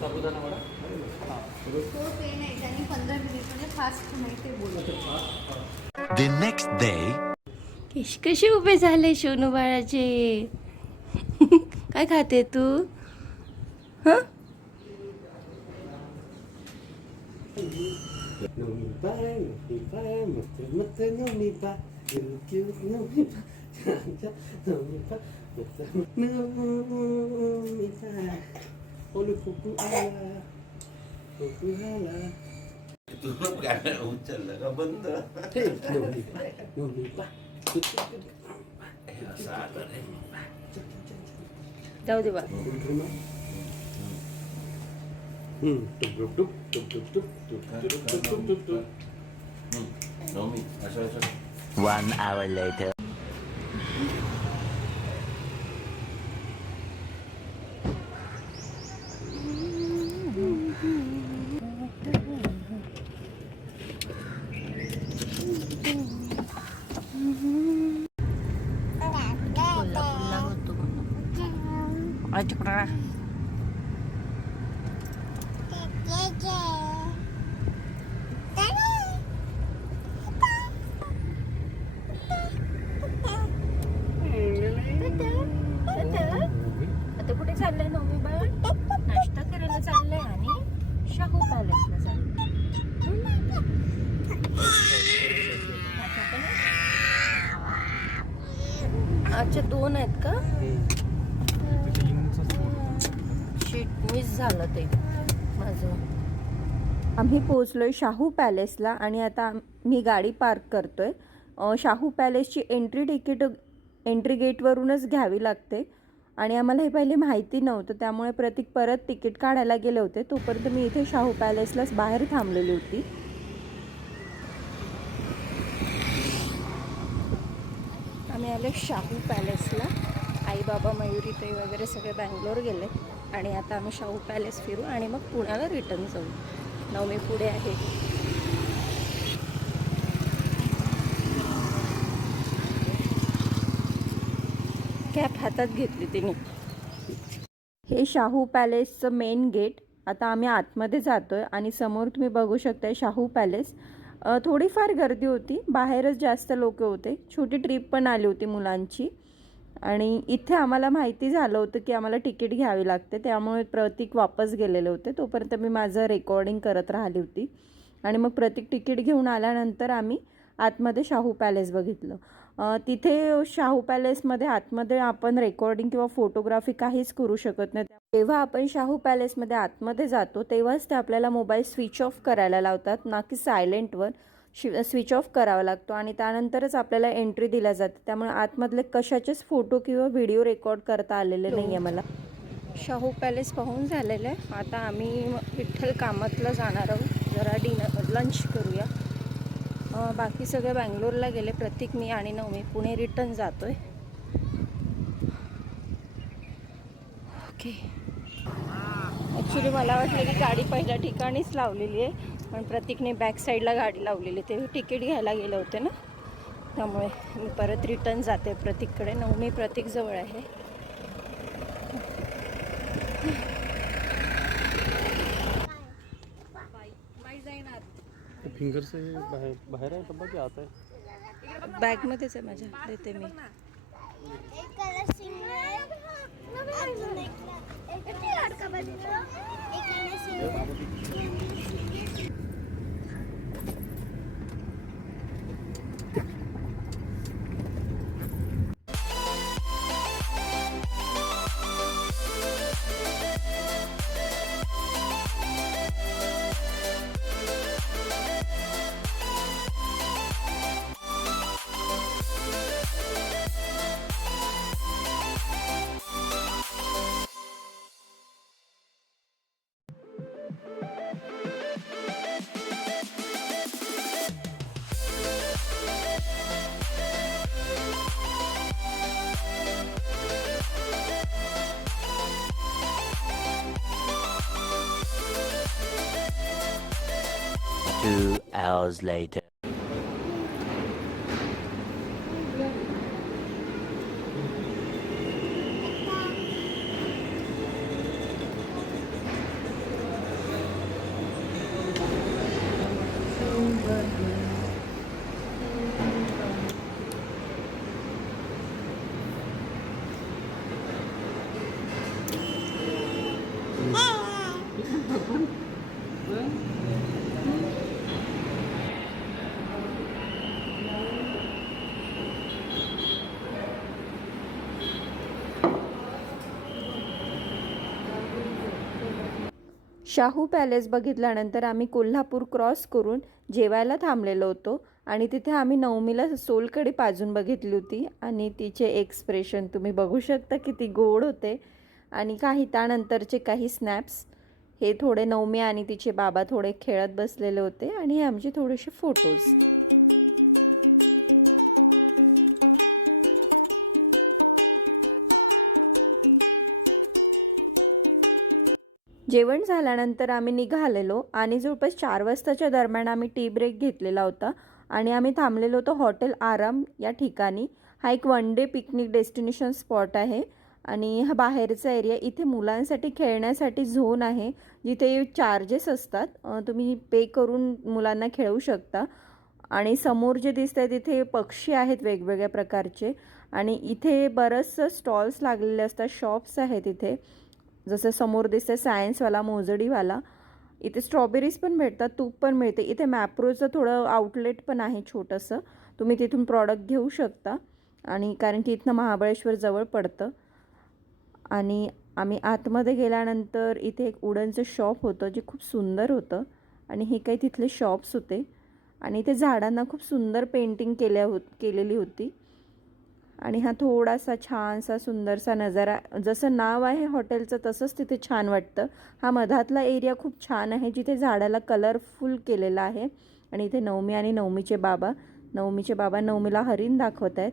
साबुदाणा वडा तो पेन आहे त्याने 15 मिनिटमध्ये फास्ट माहिती बोलतो. The next day. कसे उभे झाले सोनू बाळाचे. काय खाते तू? हं? उचललं का बंद जाऊ दे बा. One hour later. कोल्हापूरला होतो तिकडं. आता कुठे चाललंय नवमी बाळ? नाश्ता करायला चाललंय आणि शाहू पॅलेसला चाललंय. अच्छा 2 आहेत का? शीट मिस झालं ते माझं. आम्ही पोहोचलोय शाहू पॅलेसला आणि आता मी गाडी पार्क करतोय. शाहू पॅलेसची एंट्री गेटवरूनच घ्यावी लागते आणि आम्हाला हे पहिले माहिती नव्हतं, त्यामुळे प्रतीक परत तिकीट काढायला गेले होते. तोपर्यंत मी इथे शाहू पॅलेसलाच बाहेर थांबलेली होती. आम्ही आले शाहू पॅलेसला. आई बाबा मयुरीताई वगैरे सगळे बँगलोर गेले आणि आता आम्ही शाहू पॅलेस फिरू आणि मग पुण्याला रिटर्न जाऊ. नवमी पुढे आहे. कॅप हातात घेतली तिने. हे शाहू पॅलेसचं मेन गेट. आता आम्ही आतमध्ये जातोय आणि समोर तुम्ही बघू शकताय शाहू पॅलेस. थोडीफार गर्दी होती, बाहेरच जास्त लोक होते. छोटी ट्रिप पण आली होती मुलांची आणि इथे आम्हाला माहिती झालं होतं की आम्हाला तिकीट घ्यावी लागते, त्यामुळे प्रतीक वापस गेलेले होते. तोपर्यंत मी माझं रेकॉर्डिंग करत राहिली होती आणि मग प्रतीक तिकीट घेऊन आल्यानंतर आम्ही आतमध्ये शाहू पॅलेस बघितलं. तिथे शाहू पॅलेसमध्ये आतमध्ये आपण रेकॉर्डिंग किंवा फोटोग्राफी काहीच करू शकत नाही. जेव्हा आपण शाहू पॅलेसमध्ये आतमध्ये जातो तेव्हाच ते आपल्याला मोबाईल स्विच ऑफ करायला लावतात, ना की सायलेंटवर स्विच ऑफ करावा लागतो आणि त्यानंतरच आपल्याला एंट्री दिल्या जाते. त्यामुळे आतमधले कशाचेच फोटो किंवा व्हिडिओ रेकॉर्ड करता आलेले नाही आहे मला. शाहू पॅलेस पाहून झालेलं आहे. आता आम्ही विठ्ठल कामतला जाणार आहोत. जरा लंच करूया. बाकी सगळे बँगलोरला गेले. प्रतीक, मी आणि नवमी पुणे रिटर्न जातोय. ओके. ॲक्च्युली मला वाटलं की गाडी पहिल्या ठिकाणीच लावलेली आहे, पण प्रतीकने बॅक साईडला गाडी लावलेली. ते तिकीट घ्यायला गेले होते ना, त्यामुळे मी परत रिटर्न जाते प्रतीककडे. नवमी प्रतीकजवळ आहे. फिंगर से बाहेर आहे डब्बा की आत आहे? बॅगमध्येच आहे माझ्या, देते मी. Two hours later. Shahu palace बघितल्यानंतर आम्ही कोल्हापूर क्रॉस करून जेवायला थांबलेलो होतो आणि तिथे आम्ही नवमीला सोलकढी पाजून बघितली होती आणि तिचे एक्सप्रेशन तुम्ही बघू शकता किती गोड होते. आणि काही त्यानंतरचे काही स्नॅप्स, हे थोडे नवमी आणि तिचे बाबा थोडे खेळत बसलेले होते आणि हे आमचे थोडेसे फोटोज. जेवण झाल्यानंतर आम्ही निघालेलो आणि जवळपास 4 वाजताच्या दरम्यान आम्ही टी ब्रेक घेतलेला होता आणि आम्ही थांबलेलो होतो हॉटेल आराम या ठिकाणी. हा एक 1 डे पिकनिक डेस्टिनेशन स्पॉट आहे आणि हा बाहेरचा एरिया. इथे मुलांसाठी खेळण्यासाठी झोन आहे जिथे चार्जेस असतात, तुम्ही पे करून मुलांना खेळवू शकता. आणि समोर जे दिसत आहे तिथे पक्षी आहेत वेगवेगळ्या प्रकारचे आणि इथे बरंचसं स्टॉल्स लागलेले असतात, शॉप्स आहेत इथे. जसं समोर दिसतं सायन्सवाला, मोजडीवाला. इथे स्ट्रॉबेरीज पण भेटतात, तूप पण मिळते. इथे मॅप्रोचं थोडं आउटलेट पण आहे छोटंसं, तुम्ही तिथून प्रॉडक्ट घेऊ शकता. आणि कारण की इथनं महाबळेश्वर जवळ पडतं. आणि आम्ही आतमध्ये गेल्यानंतर इथे एक वुडनचं शॉप होतं जे खूप सुंदर होतं आणि हे काही तिथले शॉप्स होते. आणि इथे झाडांना खूप सुंदर पेंटिंग केलेली होती. आणि हा थोडासा छानसा सुंदरसा नजारा, जसं नाव आहे हॉटेलचं तसंच तिथे छान वाटतं. हा मधातला एरिया खूप छान आहे जिथे झाडाला कलरफुल केलेला आहे. आणि इथे नवमी आणि नवमीचे बाबा नवमीला हरिण दाखवत आहेत.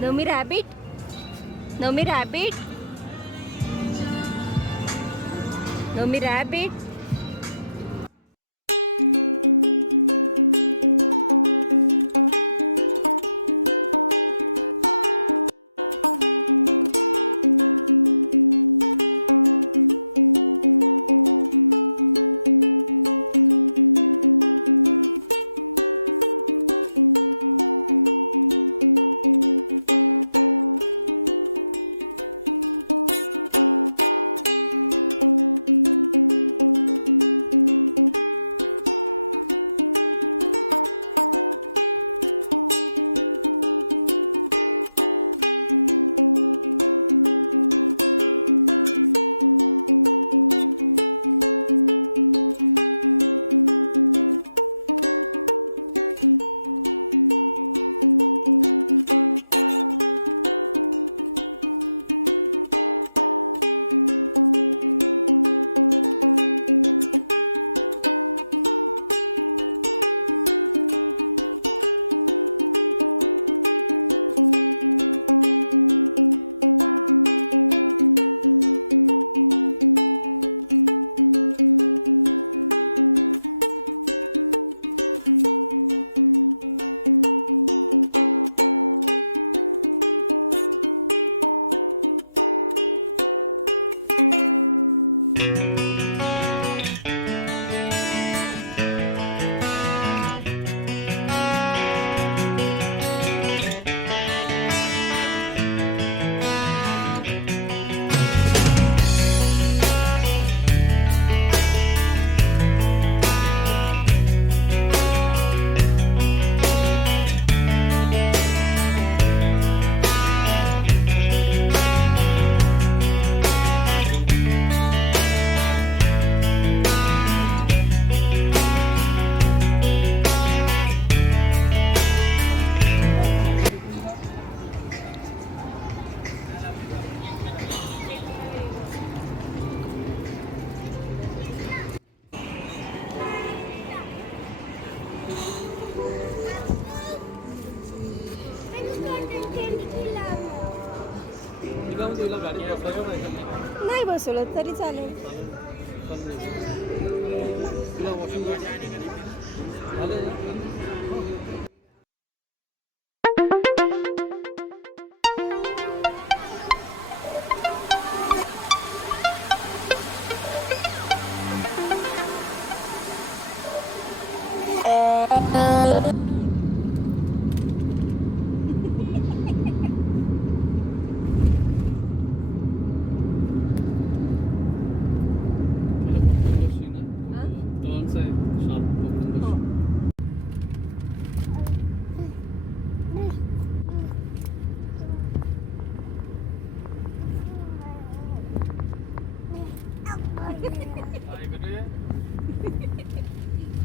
नवमी रॅबिट, नवमी रॅबिट, नवमी रॅबिट. गाडी बसवायचं नाही का? नाही बसवलं तरी चालेल. तुला वॉशिंग झालं.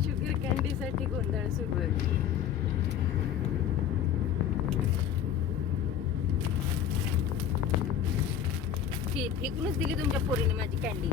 शुगर कॅन्डीसाठी गोंधळ सुरू आहे. फेकूनच दिली तुमच्या पोरीने माझी कॅन्डी.